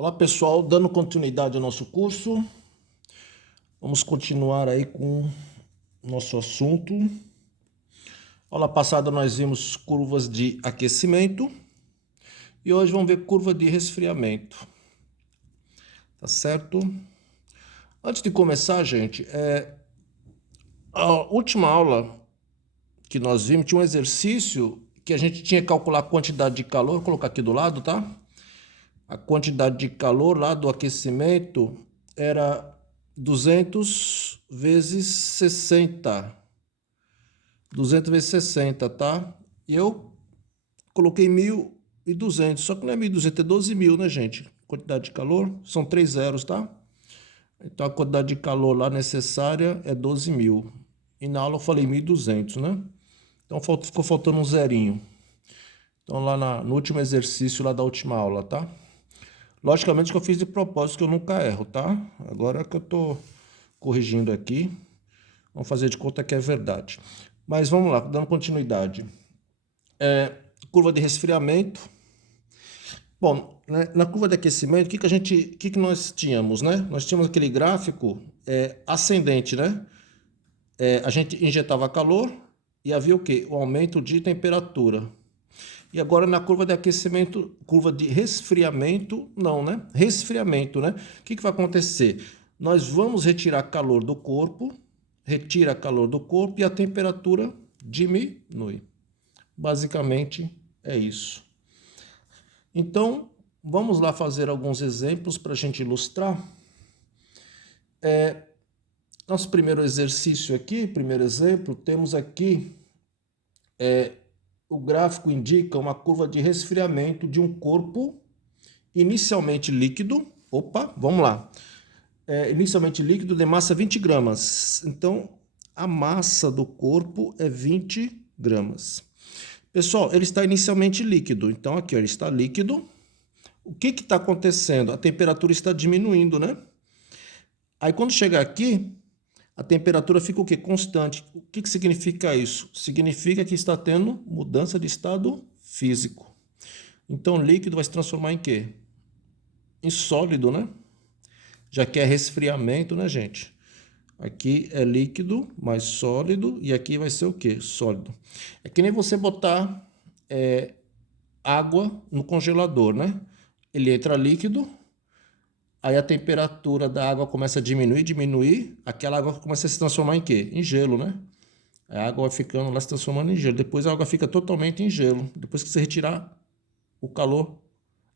Olá pessoal, dando continuidade ao nosso curso, vamos continuar aí com o nosso assunto. Aula passada nós vimos curvas de aquecimento e hoje vamos ver curva de resfriamento, tá certo? Antes de começar, gente, a última aula que nós vimos tinha um exercício que a gente tinha que calcular a quantidade de calor, vou colocar aqui do lado, tá? A quantidade de calor lá do aquecimento era 200 vezes 60. 200 vezes 60, tá? E eu coloquei 1.200, só que não é 1.200, é 12.000, né, gente? Quantidade de calor, são 3 zeros, tá? Então a quantidade de calor lá necessária é 12.000. E na aula eu falei 1.200, né? Então ficou faltando um zerinho. Então lá no último exercício lá da última aula, tá? Logicamente que eu fiz de propósito, que eu nunca erro, tá? Agora que eu tô corrigindo aqui, vamos fazer de conta que é verdade. Mas vamos lá, dando continuidade. Curva de resfriamento. Bom, né, na curva de aquecimento, o que nós tínhamos, né? Nós tínhamos aquele gráfico ascendente, né? A gente injetava calor e havia o quê? O aumento de temperatura. E agora na curva de aquecimento, curva de resfriamento, não, né? Resfriamento, né? O que vai acontecer? Nós vamos retirar calor do corpo, retira calor do corpo e a temperatura diminui. Basicamente é isso. Então, vamos lá fazer alguns exemplos para a gente ilustrar. Nosso primeiro exercício aqui, primeiro exemplo, temos aqui o gráfico indica uma curva de resfriamento de um corpo inicialmente líquido. Opa, vamos lá. Inicialmente líquido de massa 20 gramas. Então, a massa do corpo é 20 gramas. Pessoal, ele está inicialmente líquido. Então, aqui, ó, ele está líquido. O que está acontecendo? A temperatura está diminuindo, né? Aí, quando chegar aqui, a temperatura fica o quê? Constante. O que significa isso? Significa que está tendo mudança de estado físico. Então, líquido vai se transformar em quê? Em sólido, né? Já que é resfriamento, né, gente? Aqui é líquido mais sólido e aqui vai ser o quê? Sólido. É que nem você botar água no congelador, né? Ele entra líquido, aí a temperatura da água começa a diminuir, aquela água começa a se transformar em quê? Em gelo, né? A água vai ficando lá se transformando em gelo. Depois a água fica totalmente em gelo. Depois que você retirar o calor,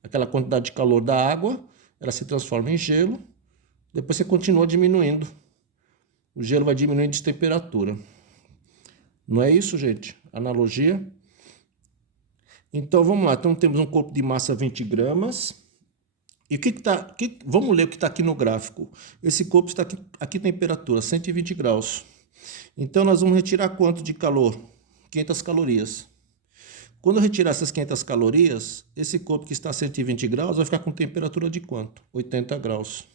aquela quantidade de calor da água, ela se transforma em gelo. Depois você continua diminuindo. O gelo vai diminuindo de temperatura. Não é isso, gente? Analogia. Então vamos lá. Então temos um corpo de massa 20 gramas. E vamos ler o que está aqui no gráfico. Esse corpo está aqui temperatura, 120 graus. Então nós vamos retirar quanto de calor? 500 calorias. Quando eu retirar essas 500 calorias, esse corpo que está a 120 graus vai ficar com temperatura de quanto? 80 graus.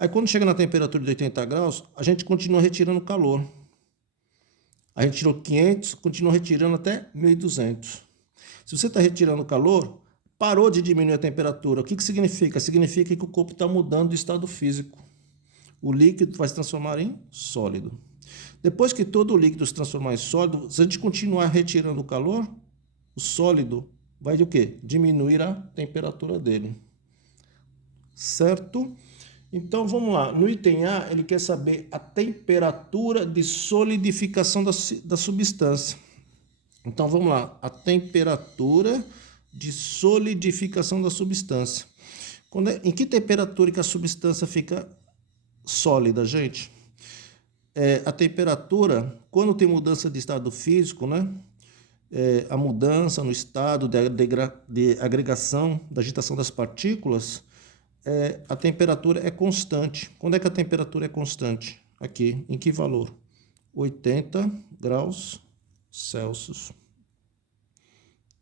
Aí quando chega na temperatura de 80 graus, a gente continua retirando calor. A gente tirou 500, continua retirando até 1.200. Se você está retirando calor, parou de diminuir a temperatura. O que significa? Significa que o corpo está mudando de estado físico. O líquido vai se transformar em sólido. Depois que todo o líquido se transformar em sólido, se a gente continuar retirando o calor, o sólido vai de o quê? Diminuir a temperatura dele. Certo? Então vamos lá. No item A, ele quer saber a temperatura de solidificação da substância. Então vamos lá. A temperatura de solidificação da substância. Em que temperatura que a substância fica sólida, gente? A temperatura, quando tem mudança de estado físico, né? A mudança no estado de agregação, da agitação das partículas, a temperatura é constante. Quando é que a temperatura é constante? Aqui, em que valor? 80 graus Celsius.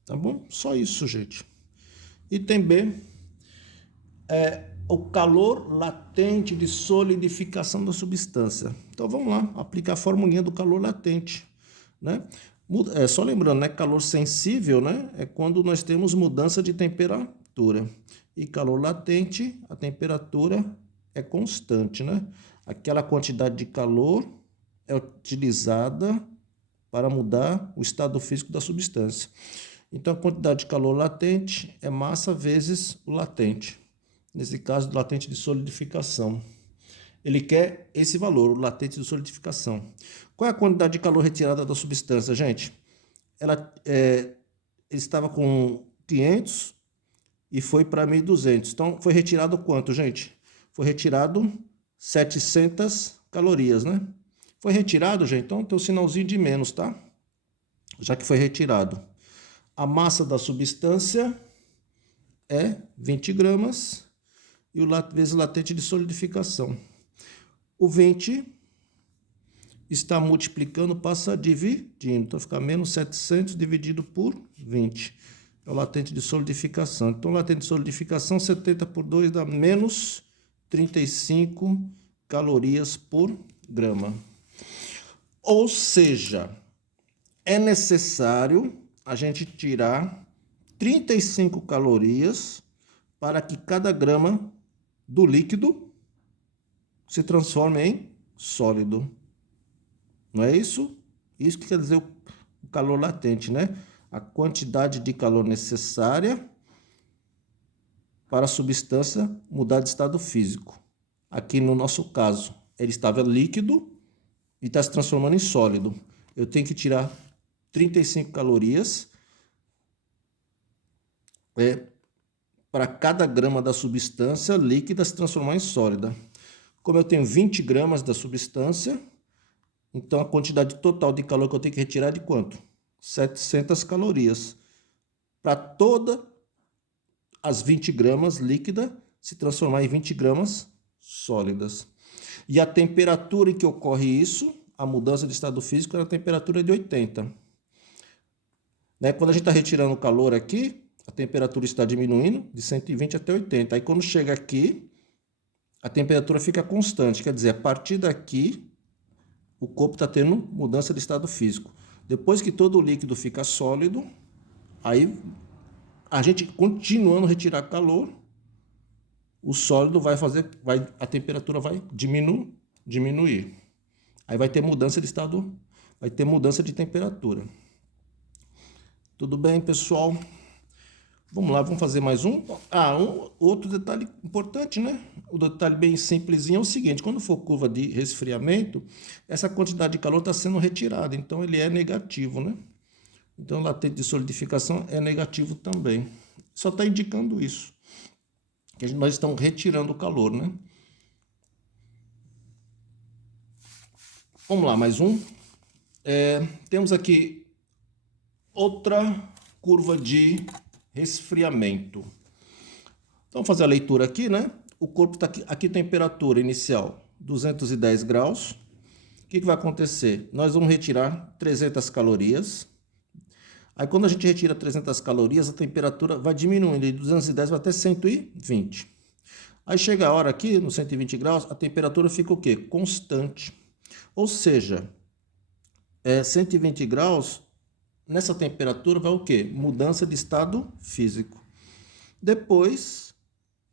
Tá bom? Só isso, gente. Item B é o calor latente de solidificação da substância. Então vamos lá, aplicar a formulinha do calor latente, né? Só lembrando, né? Calor sensível, né? É quando nós temos mudança de temperatura. temperatura. E calor latente, a temperatura é constante, né? Aquela quantidade de calor é utilizada para mudar o estado físico da substância. Então, a quantidade de calor latente é massa vezes o latente. Nesse caso, do latente de solidificação. Ele quer esse valor, o latente de solidificação. Qual é a quantidade de calor retirada da substância, gente? Ele estava com 500 e foi para 1.200. Então, foi retirado quanto, gente? Foi retirado 700 calorias, né? Foi retirado, gente? Então, tem um sinalzinho de menos, tá? Já que foi retirado. A massa da substância é 20 gramas e o vezes o latente de solidificação. O 20 está multiplicando, passa dividindo. Então, fica menos 700 dividido por 20. É o latente de solidificação. Então, o latente de solidificação, 70 por 2 dá menos 35 calorias por grama. Ou seja, é necessário a gente tirar 35 calorias para que cada grama do líquido se transforme em sólido. Não é isso? Isso que quer dizer o calor latente, né? A quantidade de calor necessária para a substância mudar de estado físico. Aqui no nosso caso, ele estava líquido e está se transformando em sólido. Eu tenho que tirar 35 calorias para cada grama da substância líquida se transformar em sólida. Como eu tenho 20 gramas da substância, então a quantidade total de calor que eu tenho que retirar é de quanto? 700 calorias. Para todas as 20 gramas líquida se transformar em 20 gramas sólidas. E a temperatura em que ocorre isso, a mudança de estado físico, é a temperatura de 80. Né? Quando a gente está retirando o calor aqui, a temperatura está diminuindo de 120 até 80. Aí quando chega aqui, a temperatura fica constante. Quer dizer, a partir daqui, o corpo está tendo mudança de estado físico. Depois que todo o líquido fica sólido, aí a gente continuando a retirar calor, o sólido a temperatura vai diminuir. Aí vai ter mudança de estado, vai ter mudança de temperatura. Tudo bem, pessoal? Vamos lá, vamos fazer mais um. Outro detalhe importante, né? O detalhe bem simplesinho é o seguinte: quando for curva de resfriamento, essa quantidade de calor está sendo retirada, então ele é negativo, né? Então, o latente de solidificação é negativo também. Só está indicando isso, que nós estamos retirando o calor, né? Vamos lá, mais um. Temos aqui outra curva de resfriamento. Então, vamos fazer a leitura aqui, né? O corpo está aqui, temperatura inicial 210 graus. O que vai acontecer? Nós vamos retirar 300 calorias. Aí, quando a gente retira 300 calorias, a temperatura vai diminuindo de 210 até 120. Aí chega a hora aqui, no 120 graus, a temperatura fica o quê? Constante. Ou seja, 120 graus, nessa temperatura vai o quê? Mudança de estado físico. Depois,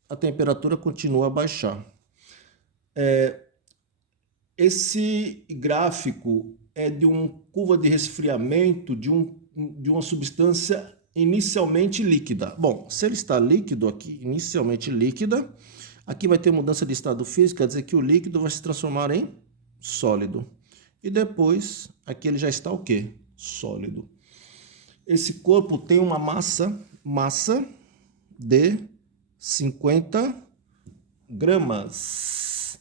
a temperatura continua a baixar. Esse gráfico é de uma curva de resfriamento de uma substância inicialmente líquida. Bom, se ele está líquido aqui, inicialmente líquida, aqui vai ter mudança de estado físico, quer dizer que o líquido vai se transformar em sólido. E depois, aqui ele já está o quê? Sólido. Esse corpo tem uma massa de 50 gramas.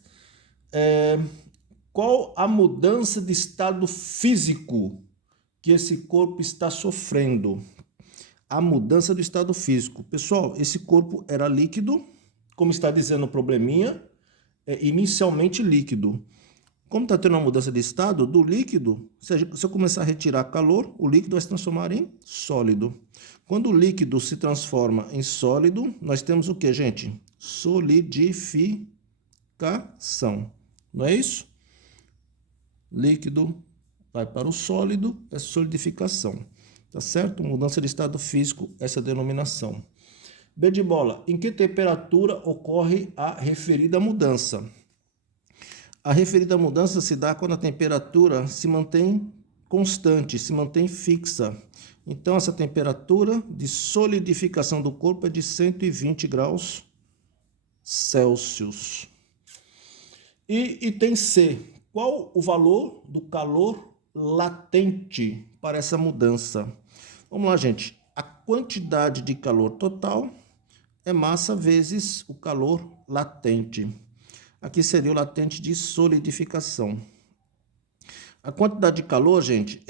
Qual a mudança de estado físico que esse corpo está sofrendo? A mudança do estado físico. Pessoal, esse corpo era líquido, como está dizendo o probleminha, inicialmente líquido. Como está tendo uma mudança de estado, do líquido, se eu começar a retirar calor, o líquido vai se transformar em sólido. Quando o líquido se transforma em sólido, nós temos o que, gente? Solidificação. Não é isso? Líquido vai para o sólido, solidificação. Tá certo? Mudança de estado físico, essa denominação. B de bola, em que temperatura ocorre a referida mudança? A referida mudança se dá quando a temperatura se mantém constante, se mantém fixa. Então, essa temperatura de solidificação do corpo é de 120 graus Celsius. E item C, qual o valor do calor latente para essa mudança? Vamos lá, gente. A quantidade de calor total é massa vezes o calor latente. Aqui seria o latente de solidificação. A quantidade de calor, gente,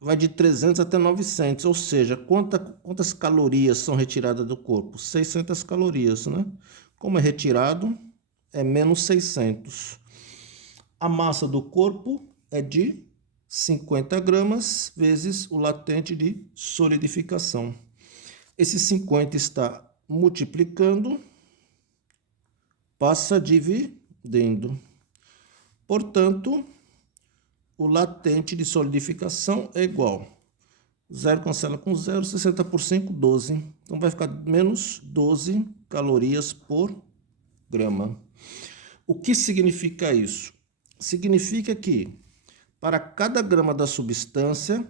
vai de 300 até 900, ou seja, quantas calorias são retiradas do corpo? 600 calorias, né? Como é retirado, é menos 600. A massa do corpo é de 50 gramas vezes o latente de solidificação. Esse 50 está multiplicando, passa dividendo. Portanto, o latente de solidificação é igual. 0 cancela com 0, 60 por 5, 12. Então vai ficar menos 12 calorias por grama. O que significa isso? Significa que para cada grama da substância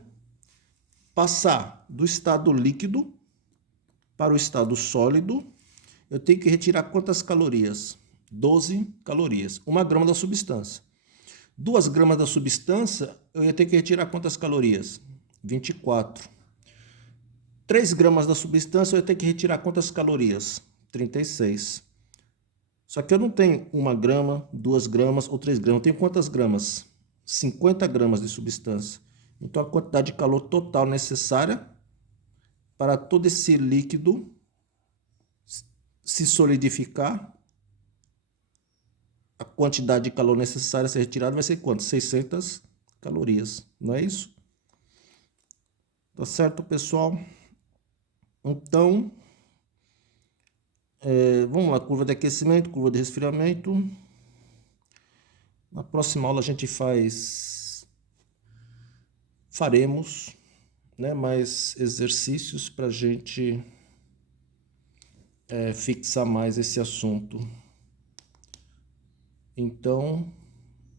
passar do estado líquido para o estado sólido, eu tenho que retirar quantas calorias? 12 calorias. 1 grama da substância. 2 gramas da substância, eu ia ter que retirar quantas calorias? 24. 3 gramas da substância, eu ia ter que retirar quantas calorias? 36. Só que eu não tenho 1 grama, 2 gramas ou 3 gramas. Eu tenho quantas gramas? 50 gramas de substância. Então, a quantidade de calor total necessária para todo esse líquido se solidificar, a quantidade de calor necessária a ser retirada vai ser quanto? 600 calorias. Não é isso? Tá certo, pessoal? Então, vamos lá. Curva de aquecimento, curva de resfriamento. Na próxima aula a gente faremos, né, mais exercícios para a gente fixar mais esse assunto. Então,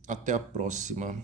até a próxima.